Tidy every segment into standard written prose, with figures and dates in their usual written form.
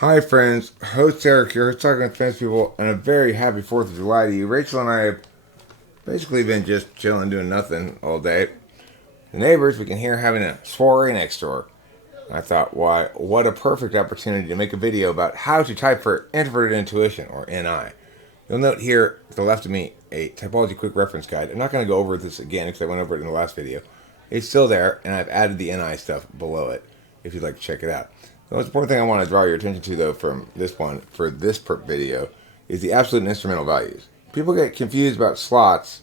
Hi, friends. Host Eric here, talking with trans people, and a very happy 4th of July to you. Rachel and I have basically been just chilling, doing nothing all day. The neighbors we can hear having a soiree next door. I thought, why, what a perfect opportunity to make a video about how to type for Introverted Intuition, or NI. You'll note here to the left of me a Typology quick reference guide. I'm not going to go over this again because I went over it in the last video. It's still there, and I've added the NI stuff below it if you'd like to check it out. The most important thing I want to draw your attention to, though, from this one, for this video, is the absolute and instrumental values. People get confused about slots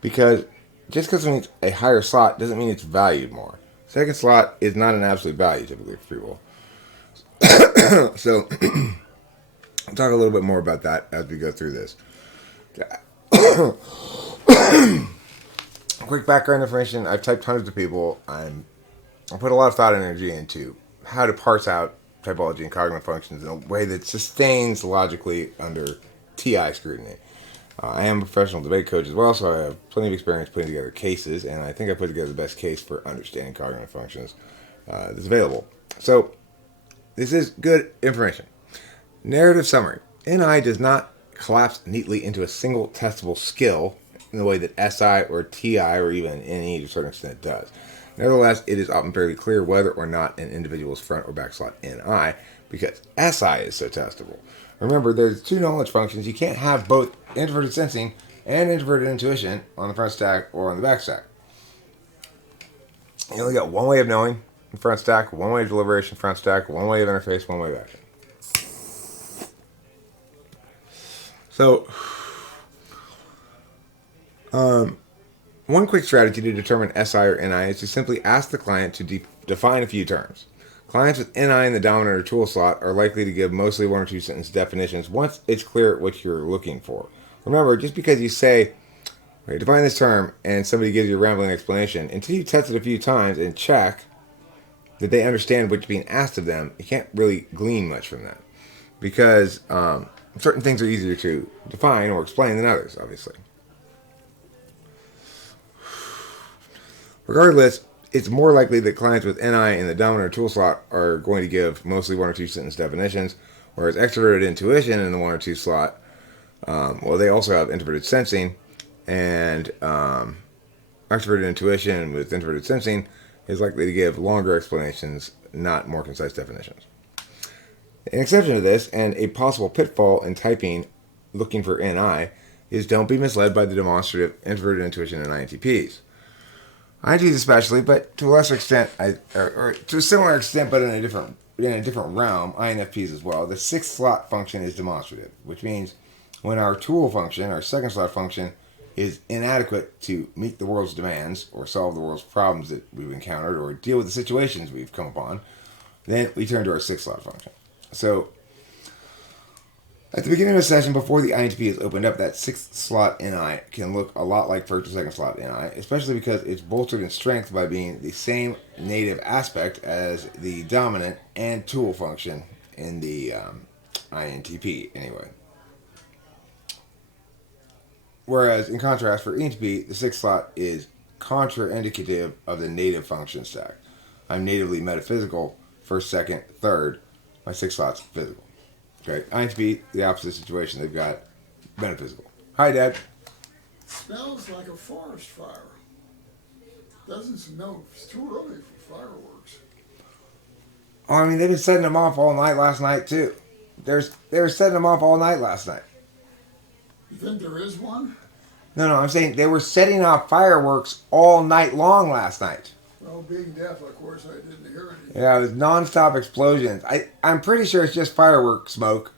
because just because it means a higher slot doesn't mean it's valued more. Second slot is not an absolute value, typically, for people. So, I'll talk a little bit more about that as we go through this. Quick background information. I've typed hundreds of people. I put a lot of thought and energy into how to parse out typology and cognitive functions in a way that sustains logically under TI scrutiny. I am a professional debate coach as well, so I have plenty of experience putting together cases, and I think I put together the best case for understanding cognitive functions that's available. So, this is good information. Narrative summary. NI does not collapse neatly into a single testable skill in the way that SI or TI or even NE to a certain extent does. Nevertheless, it is often fairly clear whether or not an individual's front or back slot NI because SI is so testable. Remember, there's two knowledge functions. You can't have both introverted sensing and introverted intuition on the front stack or on the back stack. You only got one way of knowing in front stack, one way of deliberation front stack, one way of interface, one way of action. So, one quick strategy to determine SI or NI is to simply ask the client to define a few terms. Clients with NI in the dominant or tool slot are likely to give mostly one or two sentence definitions once it's clear what you're looking for. Remember, just because you say, okay, define this term, and somebody gives you a rambling explanation, until you test it a few times and check that they understand what's being asked of them, you can't really glean much from that. Because certain things are easier to define or explain than others, obviously. Regardless, it's more likely that clients with NI in the dominant or tool slot are going to give mostly one or two sentence definitions, whereas extroverted intuition in the one or two slot, they also have introverted sensing, and extroverted intuition with introverted sensing is likely to give longer explanations, not more concise definitions. An exception to this, and a possible pitfall in typing looking for NI, is don't be misled by the demonstrative introverted intuition and INTPs. INTPs especially, but to a lesser extent, or to a similar extent, but in a different realm, INFPs as well. The sixth slot function is demonstrative, which means when our tool function, our second slot function, is inadequate to meet the world's demands or solve the world's problems that we've encountered or deal with the situations we've come upon, then we turn to our sixth slot function. So, at the beginning of a session, before the INTP is opened up, that sixth slot NI can look a lot like first or second slot NI, especially because it's bolstered in strength by being the same native aspect as the dominant and tool function in the INTP, anyway. Whereas, in contrast, for ENTP, the sixth slot is contraindicative of the native function stack. I'm natively metaphysical, first, second, third. My sixth slot's physical. Okay, INTP, the opposite situation. They've got metaphysical. Hi, Dad. Smells like a forest fire. Doesn't smell. It's too early for fireworks. Oh, I mean, they've been setting them off all night last night, too. They were setting them off all night last night. You think there is one? No, I'm saying they were setting off fireworks all night long last night. Well, being deaf, of course, I didn't hear anything. Yeah, it was non-stop explosions. I'm pretty sure it's just firework smoke.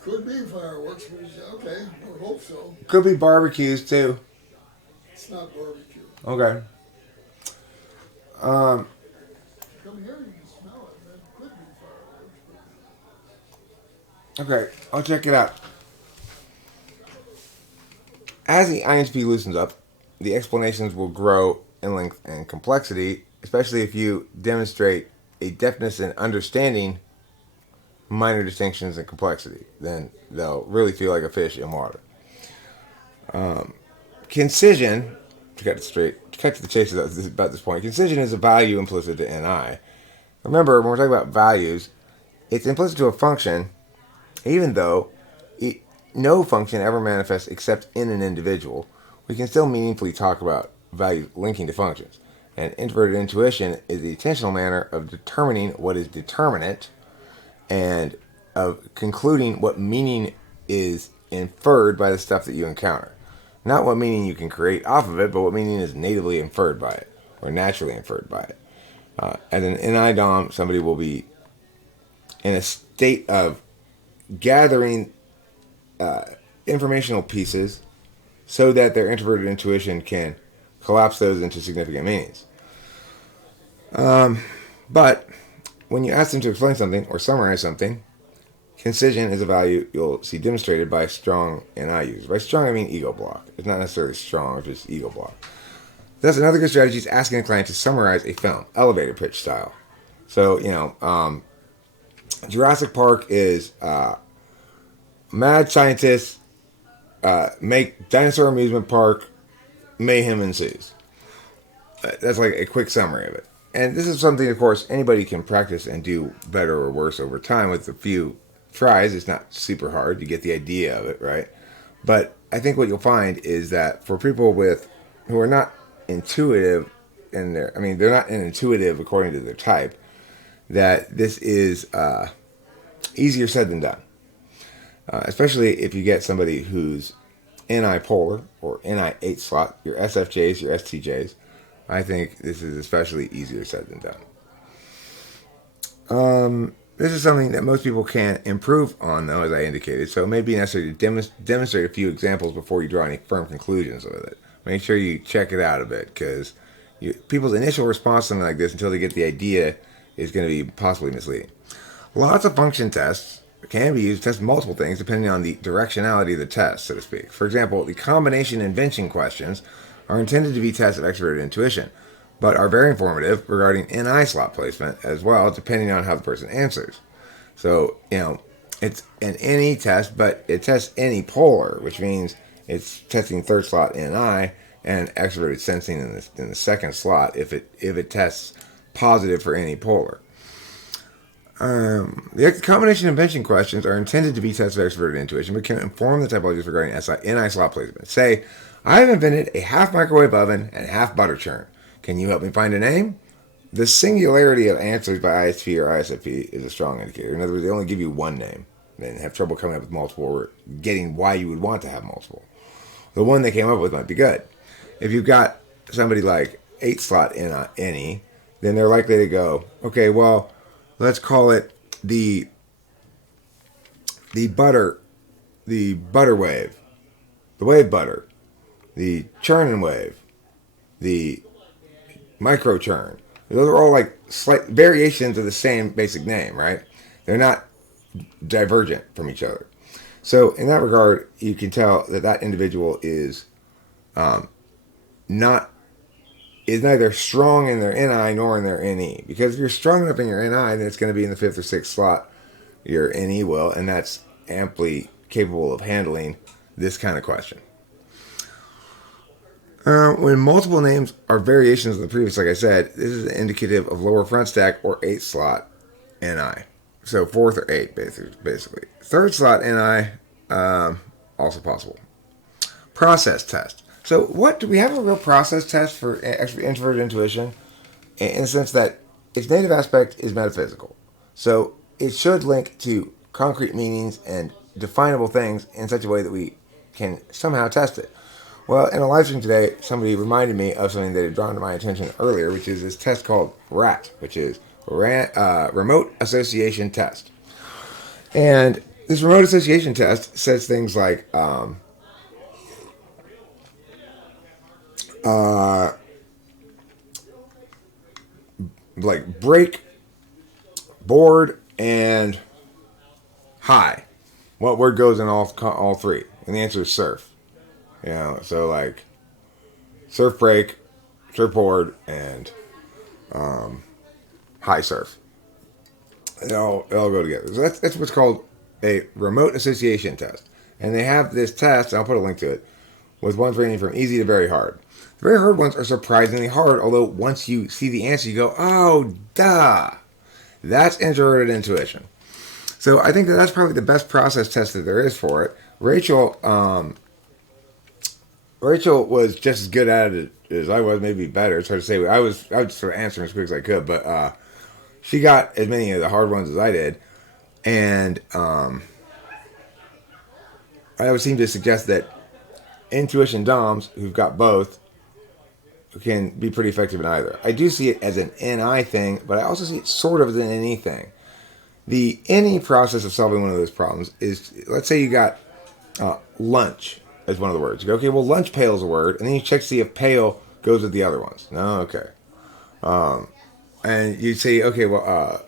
Could be fireworks, but okay, I hope so. Could be barbecues, too. It's not barbecue. Okay. Come here, you can smell it. That could be fireworks. Okay, I'll check it out. As the INTP loosens up, the explanations will grow in length and complexity, especially if you demonstrate a deftness in understanding minor distinctions and complexity. Then they'll really feel like a fish in water. Concision, to cut to the chase about this point, concision is a value implicit to NI. Remember, when we're talking about values, it's implicit to a function, even though no function ever manifests except in an individual. We can still meaningfully talk about values linking to functions. And introverted intuition is the intentional manner of determining what is determinate and of concluding what meaning is inferred by the stuff that you encounter. Not what meaning you can create off of it, but what meaning is natively inferred by it, or naturally inferred by it. As an NI-DOM, somebody will be in a state of gathering informational pieces so that their introverted intuition can collapse those into significant meanings. But when you ask them to explain something or summarize something, concision is a value you'll see demonstrated by strong NI users. By strong, I mean ego block. It's not necessarily strong, it's just ego block. Thus, another good strategy is asking a client to summarize a film, elevator pitch style. So, Jurassic Park is mad scientists make dinosaur amusement park, mayhem ensues. That's like a quick summary of it. And this is something, of course, anybody can practice and do better or worse over time with a few tries. It's not super hard. You get the idea of it, right? But I think what you'll find is that for people who are not intuitive they're not intuitive according to their type, that this is easier said than done. Especially if you get somebody who's NI polar or NI 8 slot, your SFJs, your STJs. I think this is especially easier said than done. This is something that most people can improve on, though, as I indicated. So it may be necessary to demonstrate a few examples before you draw any firm conclusions with it. Make sure you check it out a bit, because people's initial response to something like this, until they get the idea, is going to be possibly misleading. Lots of function tests can be used to test multiple things depending on the directionality of the test, so to speak. For example, the combination invention questions are intended to be tests of extroverted intuition, but are very informative regarding NI slot placement as well, depending on how the person answers. So, it's an NE test, but it tests NE polar, which means it's testing third slot NI and extroverted sensing in the second slot if it tests positive for NE polar. The combination invention questions are intended to be tests of extroverted intuition, but can inform the typologies regarding NI slot placement. Say, I have invented a half microwave oven and half butter churn. Can you help me find a name? The singularity of answers by ISP or ISFP is a strong indicator. In other words, they only give you one name and have trouble coming up with multiple or getting why you would want to have multiple. The one they came up with might be good. If you've got somebody like 8 slot NE, then they're likely to go, okay, well, let's call it the butter wave, the wave butter, the churn and wave, the micro churn. Those are all like slight variations of the same basic name, right? They're not divergent from each other. So in that regard, you can tell that individual is neither strong in their NI nor in their NE. Because if you're strong enough in your NI, then it's going to be in the 5th or 6th slot. Your NE will, and that's amply capable of handling this kind of question. When multiple names are variations of the previous, like I said, this is indicative of lower front stack or 8 slot NI. So 4th or 8, basically. 3rd slot NI, also possible. Process test. So what, do we have a real process test for introverted intuition? In the sense that its native aspect is metaphysical. So it should link to concrete meanings and definable things in such a way that we can somehow test it. Well, in a live stream today, somebody reminded me of something that had drawn to my attention earlier, which is this test called RAT, which is Remote Association Test. And this remote association test says things like break, board, and high. What word goes in all three? And the answer is surf. So like surf break, surfboard, and high surf. It all go together. So that's what's called a remote association test. And they have this test, and I'll put a link to it, with ones ranging from easy to very hard. The very hard ones are surprisingly hard, although once you see the answer, you go, oh, duh. That's introverted intuition. So I think that that's probably the best process test that there is for it. Rachel was just as good at it as I was, maybe better. It's hard to say. I was sort of answering as quick as I could, but she got as many of the hard ones as I did, and I would seem to suggest that intuition DOMs who've got both can be pretty effective in either. I do see it as an NI thing, but I also see it sort of as an NE thing. The NE process of solving one of those problems is, let's say you got lunch as one of the words. You go, okay, well, lunch pail is a word, and then you check to see if pail goes with the other ones. No, okay. And you say, okay, well,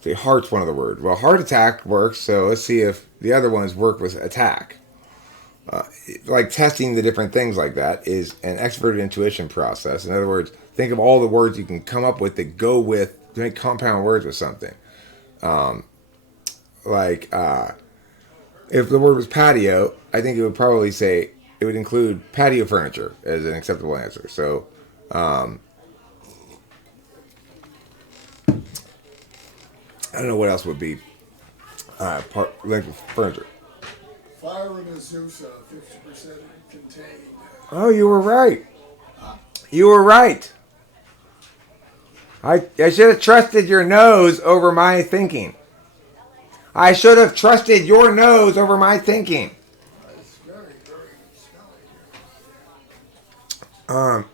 say heart's one of the words. Well, heart attack works, so let's see if the other ones work with attack. Like testing the different things like that is an extroverted intuition process. In other words, think of all the words you can come up with that go with, to make compound words with something. Like, if the word was patio, I think it would probably say, it would include patio furniture as an acceptable answer. So, I don't know what else would be length of furniture. Fire and Azusa, 50% contained. Oh, you were right. You were right. I should have trusted your nose over my thinking. I should have trusted your nose over my thinking. It's very, very smelly.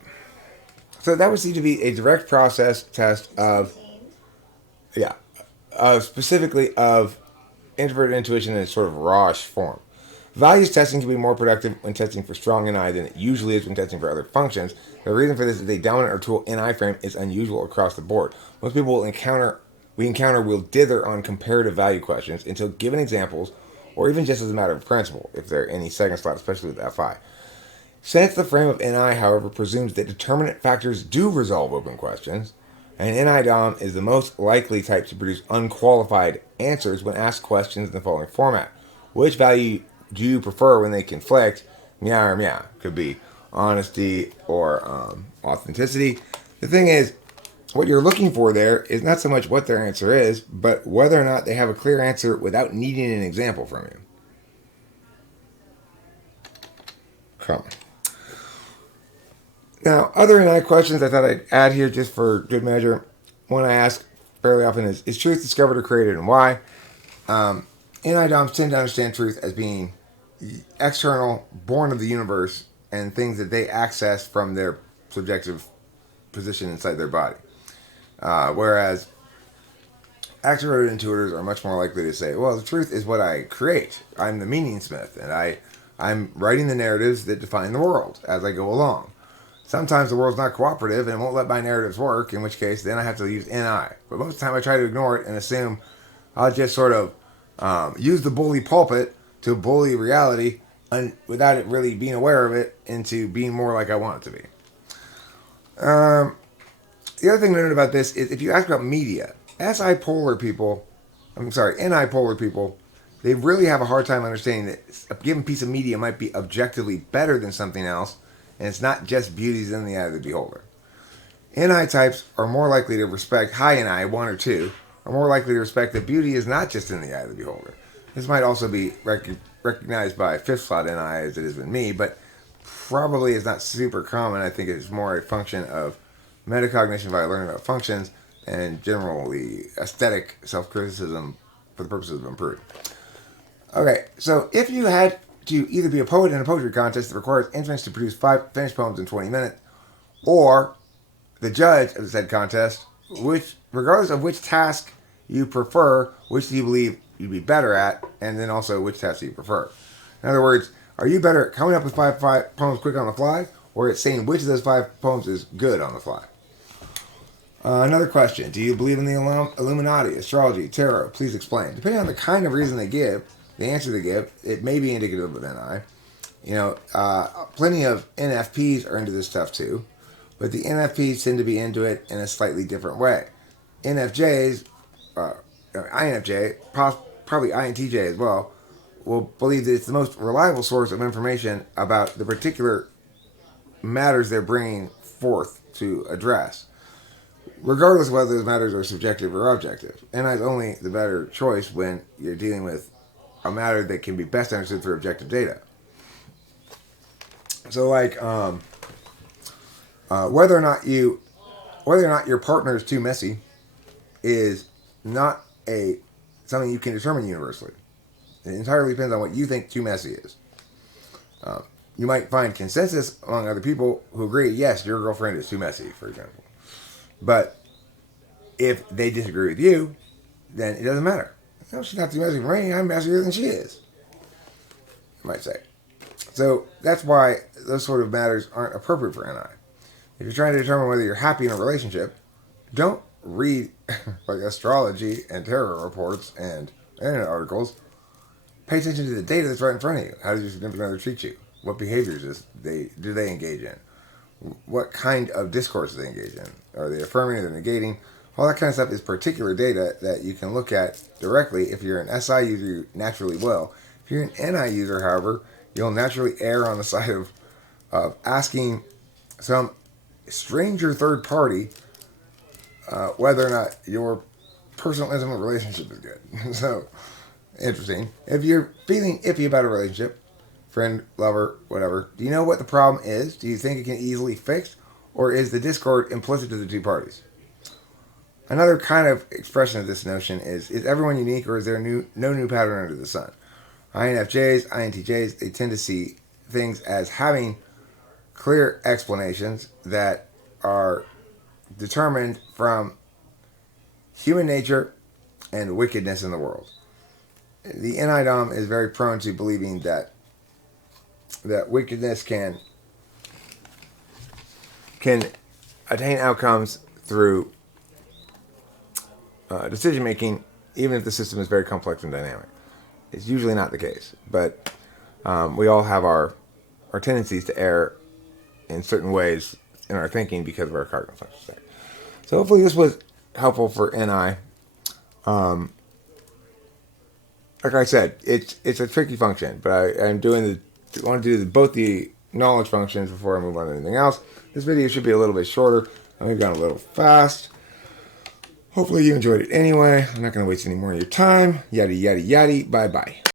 So that would seem to be a direct process test of, yeah, specifically of introverted intuition in its sort of rawish form. Values testing can be more productive when testing for strong NI than it usually is when testing for other functions. The reason for this is a dominant or tool NI frame is unusual across the board. Most people will encounter dither on comparative value questions until given examples, or even just as a matter of principle, if there are any second slot, especially with FI. Since the frame of NI, however, presumes that determinant factors do resolve open questions, and NI DOM is the most likely type to produce unqualified answers when asked questions in the following format. Which value do you prefer when they conflict? Meow or meow. Could be honesty or authenticity. The thing is, what you're looking for there is not so much what their answer is, but whether or not they have a clear answer without needing an example from you. Come. Now, other NI questions I thought I'd add here just for good measure. One I ask fairly often is truth discovered or created, and why? NI DOMs tend to understand truth as being external, born of the universe, and things that they access from their subjective position inside their body. Whereas extroverted intuitors are much more likely to say, well, the truth is what I create. I'm the meaning smith, and I'm writing the narratives that define the world as I go along. Sometimes the world's not cooperative and won't let my narratives work, in which case then I have to use NI. But most of the time I try to ignore it and assume I'll just sort of use the bully pulpit to bully reality without it really being aware of it into being more like I want it to be. The other thing to note about this is if you ask about media, NI polar people, they really have a hard time understanding that a given piece of media might be objectively better than something else, and it's not just beauty's in the eye of the beholder. NI types are more likely to respect high NI, 1 or 2, are more likely to respect that beauty is not just in the eye of the beholder. This might also be recognized by fifth slot NI as it is with me, but probably is not super common. I think it's more a function of metacognition via learning about functions and generally aesthetic self-criticism for the purposes of improving. Okay, so if you had to either be a poet in a poetry contest that requires entrants to produce 5 finished poems in 20 minutes, or the judge of the said contest, regardless of which task you prefer, which do you believe you'd be better at, and then also which task do you prefer. In other words, are you better at coming up with 5 poems quick on the fly, or at saying which of those 5 poems is good on the fly? Another question. Do you believe in the Illuminati, astrology, tarot? Please explain. Depending on the kind of reason they give, the answer they give, it may be indicative of NI. Plenty of NFPs are into this stuff too, but the NFPs tend to be into it in a slightly different way. INFJ, probably INTJ as well, will believe that it's the most reliable source of information about the particular matters they're bringing forth to address. regardless of whether those matters are subjective or objective. NI is only the better choice when you're dealing with a matter that can be best understood through objective data. So, like, whether or not your partner is too messy is not something you can determine universally. It entirely depends on what you think too messy is. You might find consensus among other people who agree, yes, your girlfriend is too messy, for example. But if they disagree with you, then it doesn't matter. No, she's not too messy for me. I'm messier than she is, you might say. So that's why those sort of matters aren't appropriate for NI. If you're trying to determine whether you're happy in a relationship, don't read like astrology and tarot reports and internet articles. Pay attention to the data that's right in front of you. How does your significant other treat you? What behaviors do they engage in? What kind of discourse do they engage in? Are they affirming? Are they negating? All that kind of stuff is particular data that you can look at directly. If you're an SI user, you naturally will. If you're an NI user, however, you'll naturally err on the side of asking some stranger third party whether or not your personal intimate relationship is good. So, interesting. If you're feeling iffy about a relationship, friend, lover, whatever, do you know what the problem is? Do you think it can easily fix? Or is the discord implicit to the two parties? Another kind of expression of this notion is everyone unique, or is there no new pattern under the sun? INFJs, INTJs, they tend to see things as having clear explanations that are determined from human nature and wickedness in the world. The NIDOM is very prone to believing that wickedness can attain outcomes through decision making, even if the system is very complex and dynamic. It's usually not the case, but we all have our tendencies to err in certain ways in our thinking because of our cardinal functions. So hopefully this was helpful for NI. Like I said, it's a tricky function, but I want to do both the knowledge functions before I move on to anything else. This video should be a little bit shorter. I've gone a little fast. Hopefully you enjoyed it anyway. I'm not going to waste any more of your time. Yada, yada, yada. Bye-bye.